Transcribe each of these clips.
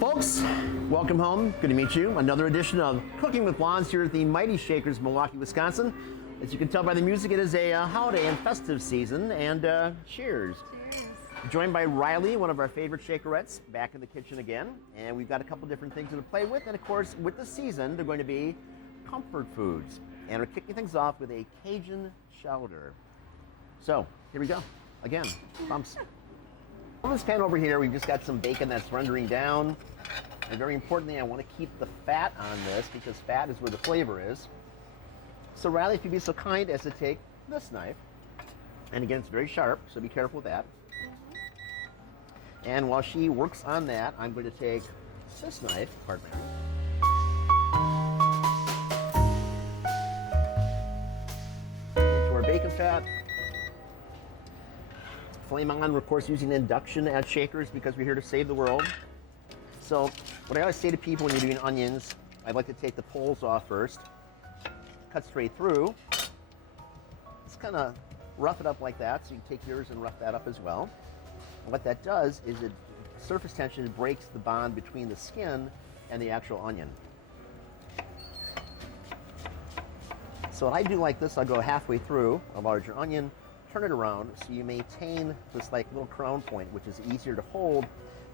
Folks, welcome home. Good to meet you. Another edition of Cooking with Blondes here at the Mighty Shakers, Milwaukee, Wisconsin. As you can tell by the music, it is a holiday and festive season, and cheers. Cheers. Joined by Riley, one of our favorite Shakerettes, back in the kitchen again. And we've got a couple different things to play with, and of course, with the season, they're going to be comfort foods. And we're kicking things off with a Cajun Chowder. So, here we go. Again, bumps. On this pan over here, we've just got some bacon that's rendering down. And very importantly, I want to keep the fat on this because fat is where the flavor is. So Riley, if you'd be so kind as to take this knife. And again, it's very sharp, so be careful with that. And while she works on that, I'm going to take this knife, pardon me. Into our bacon fat. Flame on, we're of course using induction at Shakers because we're here to save the world. So what I always say to people when you're doing onions, I'd like to take the poles off first, cut straight through. Just kind of rough it up like that, so you can take yours and rough that up as well. And what that does is it surface tension breaks the bond between the skin and the actual onion. So what I do like this, I'll go halfway through a larger onion, turn it around so you maintain this like little crown point, which is easier to hold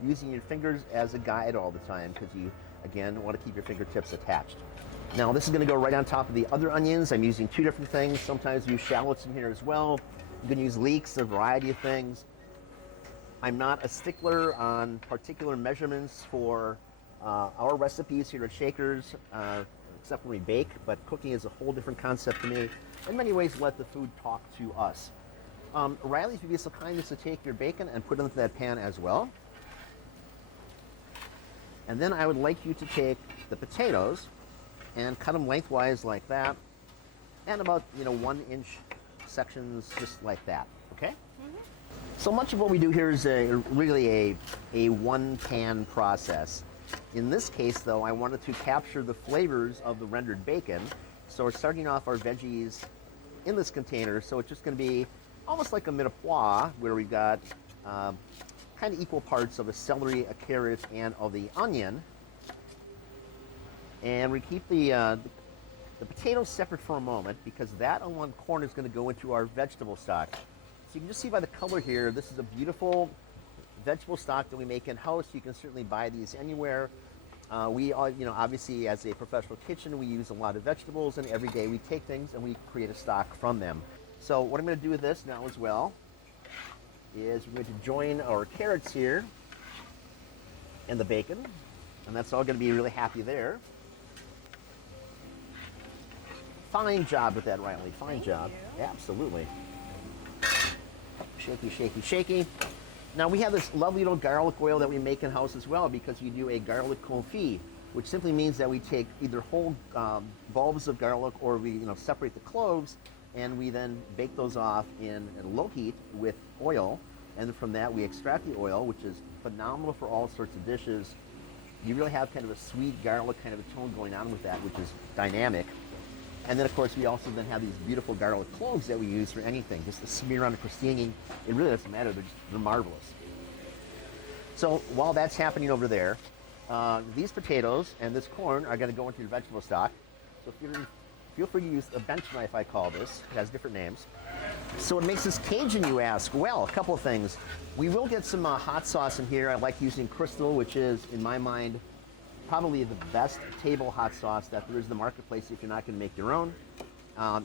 using your fingers as a guide all the time because you, again, want to keep your fingertips attached. Now this is going to go right on top of the other onions. I'm using two different things. Sometimes use shallots in here as well. You can use leeks, a variety of things. I'm not a stickler on particular measurements for our recipes here at Shakers, except when we bake, but cooking is a whole different concept to me. In many ways, let the food talk to us. Riley, if you'd be so kind as to take your bacon and put it into that pan as well. And then I would like you to take the potatoes and cut them lengthwise like that, and about 1-inch sections just like that. Okay. Mm-hmm. So much of what we do here is really a one-pan process. In this case, though, I wanted to capture the flavors of the rendered bacon. So we're starting off our veggies in this container. So it's just going to be almost like a mirepoix, where we've got kind of equal parts of a celery, a carrot, and of the onion. And we keep the potatoes separate for a moment because that on one corner is going to go into our vegetable stock. So you can just see by the color here, this is a beautiful vegetable stock that we make in-house. You can certainly buy these anywhere. We are, obviously as a professional kitchen, we use a lot of vegetables, and every day we take things and we create a stock from them. So what I'm going to do with this now as well is we're going to join our carrots here and the bacon, and that's all going to be really happy there. Fine job with that, Riley. Fine job. Absolutely. Shaky, shaky, shaky. Now we have this lovely little garlic oil that we make in house as well because we do a garlic confit, which simply means that we take either whole bulbs of garlic or we separate the cloves, and we then bake those off in low heat with oil, and from that we extract the oil, which is phenomenal for all sorts of dishes. You really have kind of a sweet garlic kind of a tone going on with that, which is dynamic. And then of course we also then have these beautiful garlic cloves that we use for anything, just to smear on a crostining. It really doesn't matter, they're marvelous. So while that's happening over there, these potatoes and this corn are going to go into your vegetable stock. So feel free to use a bench knife, I call this. It has different names. So what makes this Cajun, you ask? Well, a couple of things. We will get some hot sauce in here. I like using Crystal, which is, in my mind, probably the best table hot sauce that there is in the marketplace if you're not going to make your own.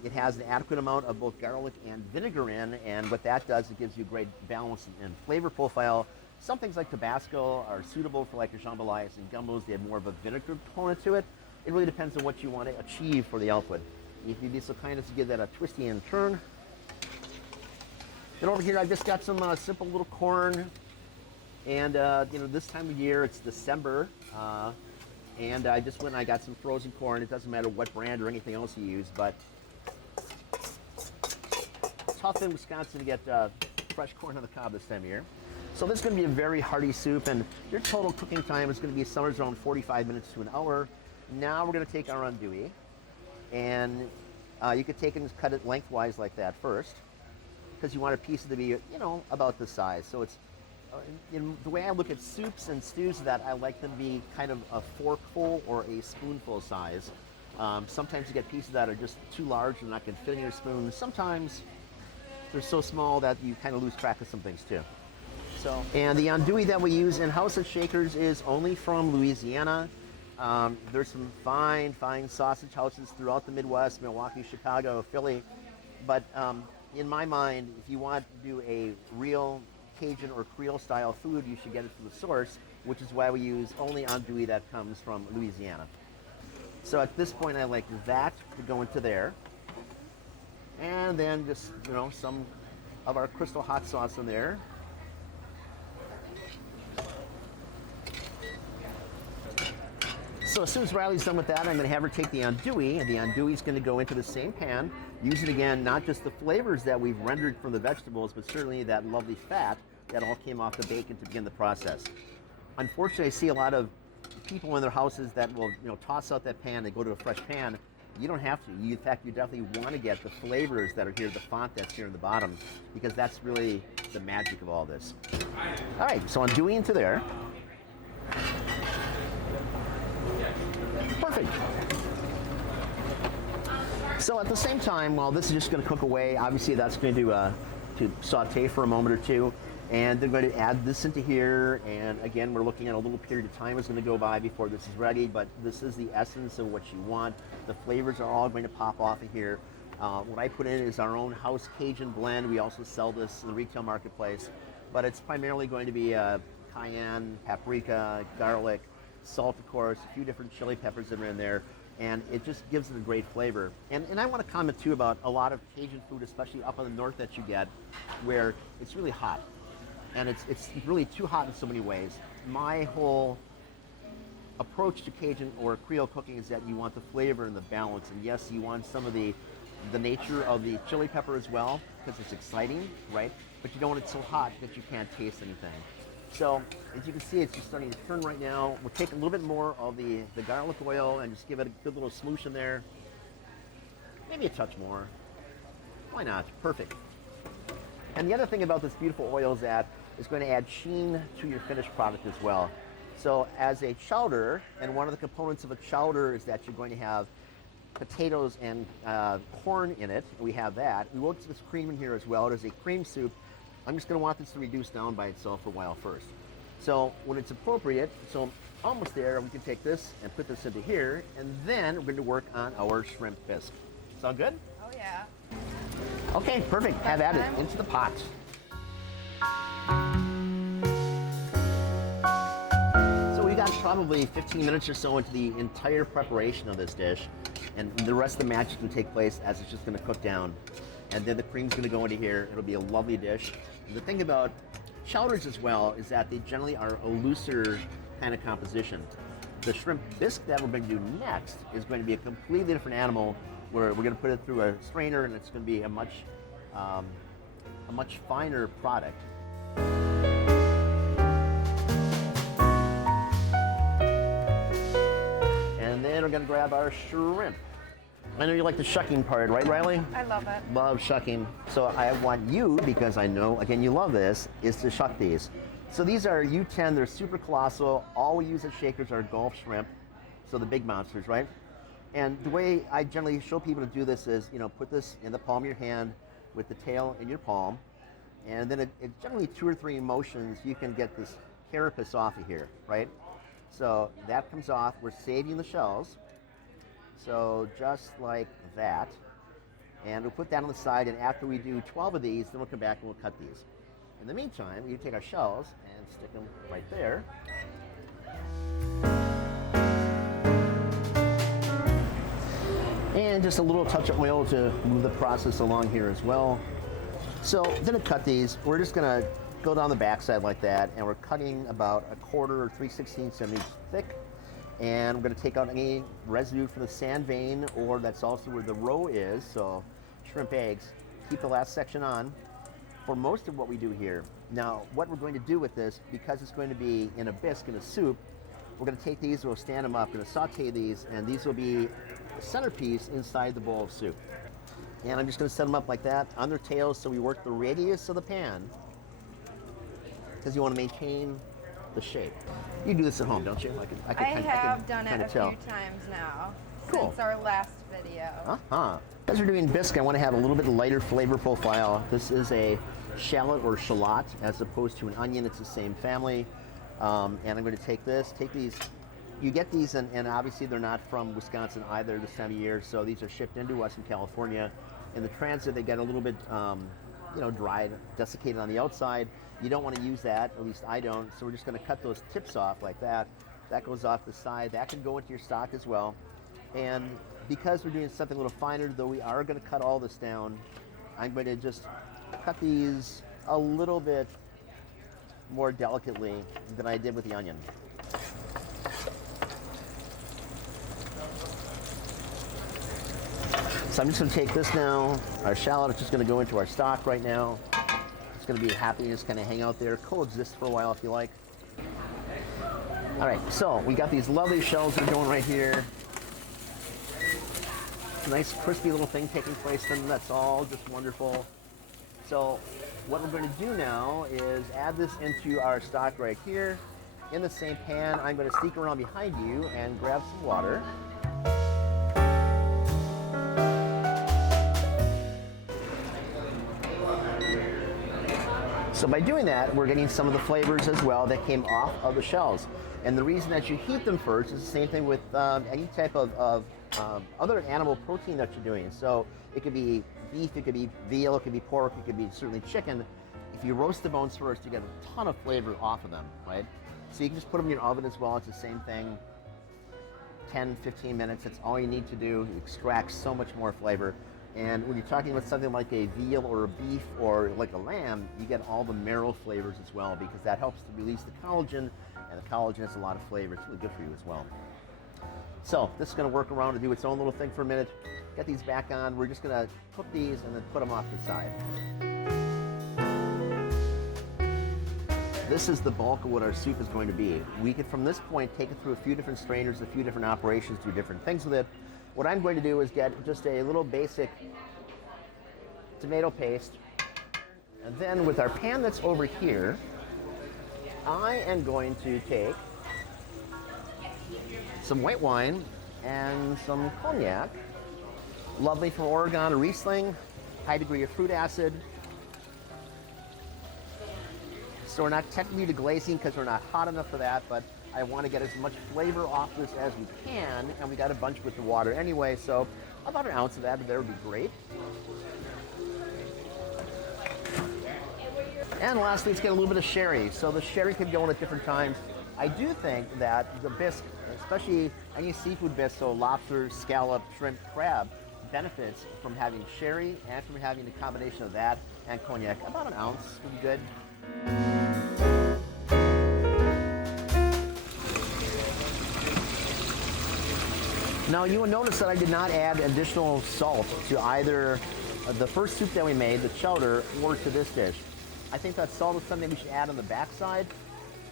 It has an adequate amount of both garlic and vinegar in, and what that does, it gives you a great balance and flavor profile. Some things like Tabasco are suitable for like your jambalayas and gumbos. They have more of a vinegar component to it. It really depends on what you want to achieve for the output. If you'd be so kind as to give that a twisty and turn. Then over here, I've just got some simple little corn. And this time of year, it's December. And I just went and I got some frozen corn. It doesn't matter what brand or anything else you use, but it's tough in Wisconsin to get fresh corn on the cob this time of year. So this is going to be a very hearty soup, and your total cooking time is going to be somewhere around 45 minutes to an hour. Now we're going to take our andouille, and you could take and cut it lengthwise like that first, because you want a piece to be, about this size. So it's in the way I look at soups and stews, is that I like them to be kind of a forkful or a spoonful size. Sometimes you get pieces that are just too large and not going to fit in your spoon. Sometimes they're so small that you kind of lose track of some things too. So, and the andouille that we use in House of Shakers is only from Louisiana. There's some fine sausage houses throughout the Midwest, Milwaukee, Chicago, Philly. But in my mind, if you want to do a real Cajun or Creole style food, you should get it from the source, which is why we use only andouille that comes from Louisiana. So at this point, I like that to go into there. And then just, some of our crystal hot sauce in there. So as soon as Riley's done with that, I'm going to have her take the andouille, and the andouille is going to go into the same pan, using again not just the flavors that we've rendered from the vegetables, but certainly that lovely fat that all came off the bacon to begin the process. Unfortunately, I see a lot of people in their houses that will toss out that pan and go to a fresh pan. You don't have to. In fact, you definitely want to get the flavors that are here, the font that's here in the bottom, because that's really the magic of all this. All right, so andouille into there. Perfect. So at the same time, while this is just going to cook away, obviously that's going to saute for a moment or two, and they're going to add this into here. And again, we're looking at a little period of time is going to go by before this is ready, but this is the essence of what you want. The flavors are all going to pop off of here. What I put in is our own house Cajun blend. We also sell this in the retail marketplace, but it's primarily going to be cayenne, paprika, garlic, salt, of course, a few different chili peppers that are in there, and it just gives it a great flavor. And I want to comment too about a lot of Cajun food, especially up in the north that you get, where it's really hot, and it's really too hot in so many ways. My whole approach to Cajun or Creole cooking is that you want the flavor and the balance, and yes, you want some of the nature of the chili pepper as well, because it's exciting, right? But you don't want it so hot that you can't taste anything. So, as you can see, it's just starting to turn right now. We'll take a little bit more of the garlic oil and just give it a good little smoosh in there. Maybe a touch more. Why not? Perfect. And the other thing about this beautiful oil is that it's going to add sheen to your finished product as well. So, as a chowder, and one of the components of a chowder is that you're going to have potatoes and corn in it. We have that. We will put this cream in here as well. It is a cream soup. I'm just going to want this to reduce down by itself for a while first. So when it's appropriate, so almost there, we can take this and put this into here, and then we're going to work on our shrimp bisque. Sound good? Oh yeah. Okay, perfect. Have at it. Into the pot. So we got probably 15 minutes or so into the entire preparation of this dish, and the rest of the magic can take place as it's just going to cook down. And then the cream's going to go into here. It'll be a lovely dish. And the thing about chowders as well is that they generally are a looser kind of composition. The shrimp bisque that we're going to do next is going to be a completely different animal, where we're going to put it through a strainer, and it's going to be a much finer product. And then we're going to grab our shrimp. I know you like the shucking part, right, Riley? I love it. Love shucking. So I want you, because I know, again, you love this, is to shuck these. So these are U10, they're super colossal. All we use at Shakers are Gulf shrimp, so the big monsters, right? And the way I generally show people to do this is, put this in the palm of your hand with the tail in your palm, and then it generally 2 or 3 motions, you can get this carapace off of here, right? So that comes off. We're saving the shells. So just like that, and we'll put that on the side, and after we do 12 of these, then we'll come back and we'll cut these. In the meantime, we take our shells and stick them right there. And just a little touch of oil to move the process along here as well. So then to cut these, we're just gonna go down the backside like that, and we're cutting about 1/4 or 3/16 of an inch thick. And we're going to take out any residue from the sand vein, or that's also where the roe is, so shrimp eggs. Keep the last section on for most of what we do here. Now, what we're going to do with this, because it's going to be in a bisque, in a soup, we're going to take these, we'll stand them up, we're going to saute these, and these will be the centerpiece inside the bowl of soup. And I'm just going to set them up like that on their tails, so we work the radius of the pan. because you want to maintain the shape. You do this at home, don't you? I have done it a few times now, cool. Since our last video. As we're doing bisque, I want to have a little bit lighter flavor profile. This is a shallot or shallot as opposed to an onion. It's the same family. And I'm going to take these. You get these, and obviously they're not from Wisconsin either this time of year, so these are shipped into us from California. In the transit, they get a little bit, dried, desiccated on the outside. You don't want to use that, at least I don't, so we're just going to cut those tips off like that. That goes off the side. That can go into your stock as well. And because we're doing something a little finer, though we are going to cut all this down, I'm going to just cut these a little bit more delicately than I did with the onion. So I'm just going to take this now. Our shallot is just going to go into our stock right now. It's going to be happy and just kind of hang out there, coexist for a while if you like. All right, so we got these lovely shells that are going right here. Nice crispy little thing taking place, and that's all just wonderful. So what we're going to do now is add this into our stock right here. In the same pan, I'm going to sneak around behind you and grab some water. So by doing that, we're getting some of the flavors as well that came off of the shells. And the reason that you heat them first is the same thing with any type of other animal protein that you're doing. So it could be beef, it could be veal, it could be pork, it could be certainly chicken. If you roast the bones first, you get a ton of flavor off of them, right? So you can just put them in your oven as well. It's the same thing. 10, 15 minutes, that's all you need to do. You extract so much more flavor. And when you're talking about something like a veal or a beef or like a lamb, you get all the marrow flavors as well, because that helps to release the collagen, and the collagen has a lot of flavor. It's really good for you as well. So this is going to work around and do its own little thing for a minute. Get these back on. We're just going to cook these and then put them off to the side. This is the bulk of what our soup is going to be. We could, from this point, take it through a few different strainers, a few different operations, do different things with it. What I'm going to do is get just a little basic tomato paste. And then with our pan that's over here, I am going to take some white wine and some cognac. Lovely from Oregon, a Riesling, high degree of fruit acid. So we're not technically deglazing because we're not hot enough for that, but I want to get as much flavor off this as we can, and we got a bunch with the water anyway, so about an ounce of that there would be great. And lastly, let's get a little bit of sherry. So the sherry could go in at different times. I do think that the bisque, especially any seafood bisque, so lobster, scallop, shrimp, crab, benefits from having sherry and from having the combination of that and cognac. About an ounce would be good. Now you will notice that I did not add additional salt to either the first soup that we made, the chowder, or to this dish. I think that salt is something we should add on the backside.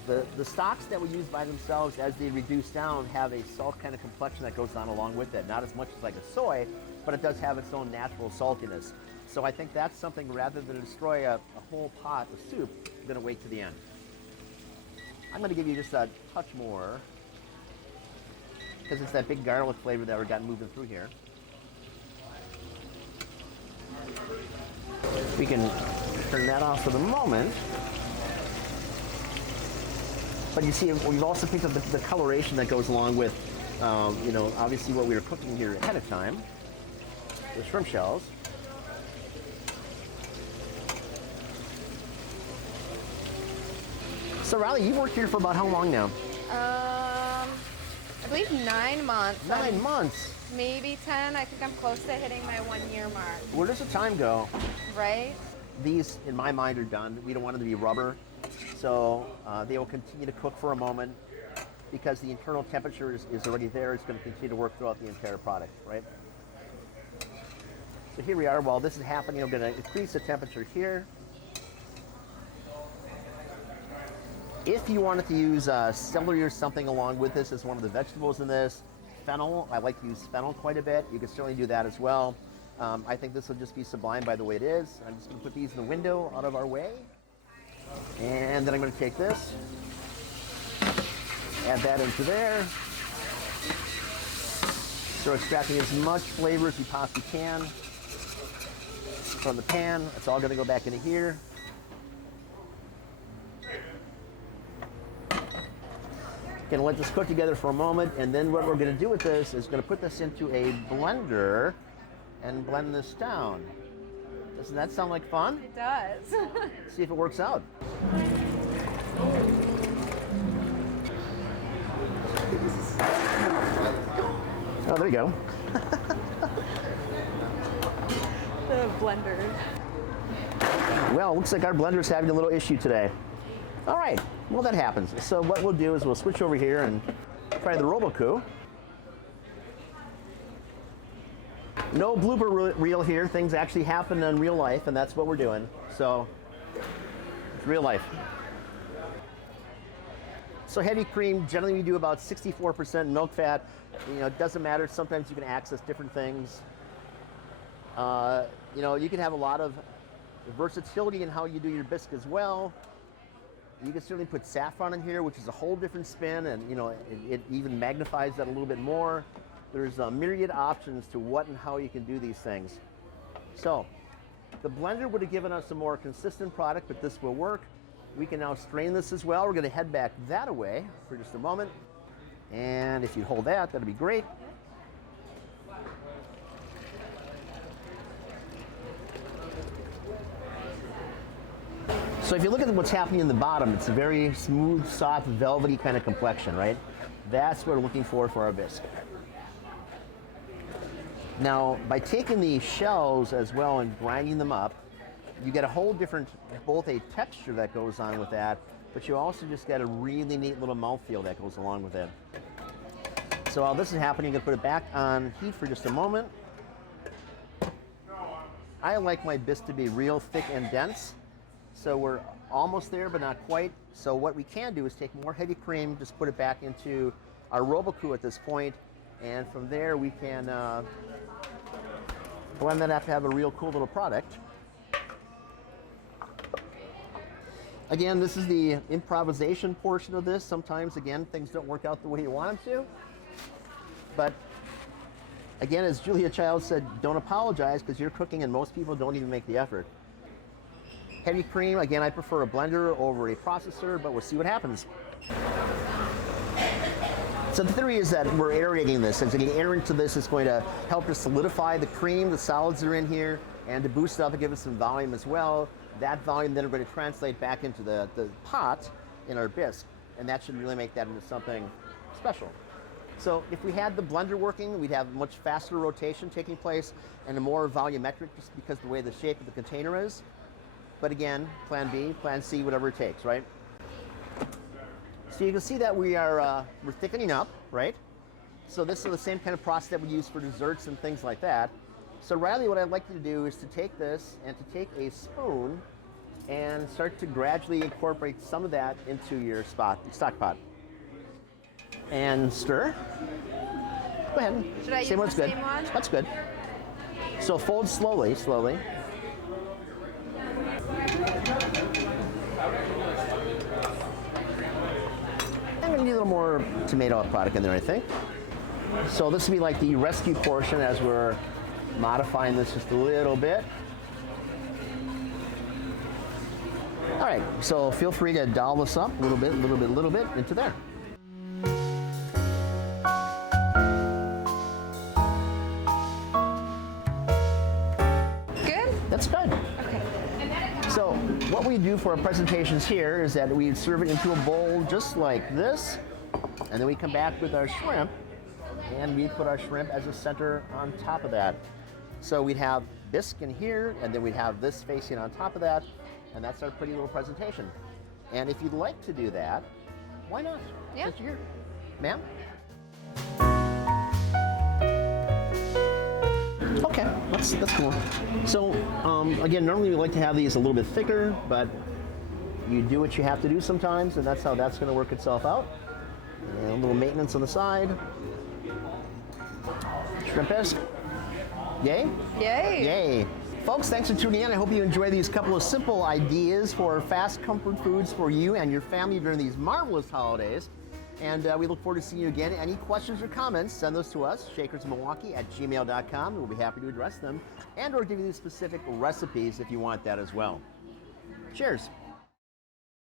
The stocks that we use by themselves, as they reduce down, have a salt kind of complexion that goes on along with it. Not as much as like a soy, but it does have its own natural saltiness. So I think that's something, rather than destroy a whole pot of soup, I'm going to wait to the end. I'm going to give you just a touch more, because it's that big garlic flavor that we've got moving through here. We can turn that off for the moment. But you see, we've also picked up the coloration that goes along with, obviously what we were cooking here ahead of time, the shrimp shells. So Riley, you've worked here for about how long now? I believe 9 months. 9 months? Maybe 10. I think I'm close to hitting my 1 year mark. Where does the time go? Right? These, in my mind, are done. We don't want them to be rubber. So they will continue to cook for a moment, because the internal temperature is already there. It's going to continue to work throughout the entire product, right? So here we are. While this is happening, I'm going to increase the temperature here. If you wanted to use celery or something along with this as one of the vegetables in this, fennel, I like to use fennel quite a bit. You can certainly do that as well. I think this will just be sublime by the way it is. I'm just going to put these in the window out of our way. And then I'm going to take this, add that into there. Start extracting as much flavor as you possibly can from the pan. It's all going to go back into here. Gonna let this cook together for a moment, and then what we're gonna do with this is gonna put this into a blender and blend this down. Doesn't that sound like fun? It does. See if it works out. Oh, there you go. The blender. Well, looks like our blender's having a little issue today. All right, well that happens. So what we'll do is we'll switch over here and try the Roku. No blooper reel here. Things actually happen in real life, and that's what we're doing. So it's real life. So heavy cream, generally we do about 64% milk fat. You know, it doesn't matter. Sometimes you can access different things. You know, you can have a lot of versatility in how you do your bisque as well. You can certainly put saffron in here, which is a whole different spin, and you know, it even magnifies that a little bit more. There's a myriad options to what and how you can do these things. So the blender would have given us a more consistent product, but this will work. We can now strain this as well. We're going to head back that away for just a moment. And if you hold that, that'd be great. So if you look at what's happening in the bottom, it's a very smooth, soft, velvety kind of complexion, right? That's what we're looking for our bisque. Now, by taking the shells as well and grinding them up, you get a whole different, both a texture that goes on with that, but you also just get a really neat little mouthfeel that goes along with it. So while this is happening, I'm going to put it back on heat for just a moment. I like my bisque to be real thick and dense. So we're almost there, but not quite. So what we can do is take more heavy cream, just put it back into our Roku at this point, and from there we can blend that up to have a real cool little product. Again, this is the improvisation portion of this. Sometimes, again, things don't work out the way you want them to. But again, as Julia Child said, don't apologize because you're cooking and most people don't even make the effort. Heavy cream, again, I prefer a blender over a processor, but we'll see what happens. So the theory is that we're aerating this, and so getting air into this is going to help to solidify the cream, the solids that are in here, and to boost it up and give it some volume as well. That volume then we're going to translate back into the pot in our bisque, and that should really make that into something special. So if we had the blender working, we'd have much faster rotation taking place and a more volumetric just because of the way the shape of the container is. But again, plan B, plan C, whatever it takes, right? So you can see that we're thickening up, right? So this is the same kind of process that we use for desserts and things like that. So Riley, what I'd like you to do is to take this and to take a spoon and start to gradually incorporate some of that into your stock pot. And stir. Go ahead. Should I use Same one's the good. same one? That's good. So fold slowly, slowly. I'm gonna need a little more tomato product in there, I think. So this will be like the rescue portion as we're modifying this just a little bit. All right, so feel free to dial this up a little bit into there. Good? That's good. Okay. So what we do for our presentations here is that we serve it into a bowl just like this, and then we come back with our shrimp, and we put our shrimp as a center on top of that. So we'd have bisque in here, and then we'd have this facing on top of that, and that's our pretty little presentation. And if you'd like to do that, why not? Yeah. Just here. Ma'am? Okay, that's cool. So again, normally we like to have these a little bit thicker, but you do what you have to do sometimes, and that's how that's going to work itself out. And a little maintenance on the side. Shrimp bisque. Yay? Yay. Yay. Folks, thanks for tuning in. I hope you enjoy these couple of simple ideas for fast comfort foods for you and your family during these marvelous holidays. And we look forward to seeing you again. Any questions or comments, send those to us, shakersmilwaukee@gmail.com. We'll be happy to address them and or give you specific recipes if you want that as well. Cheers.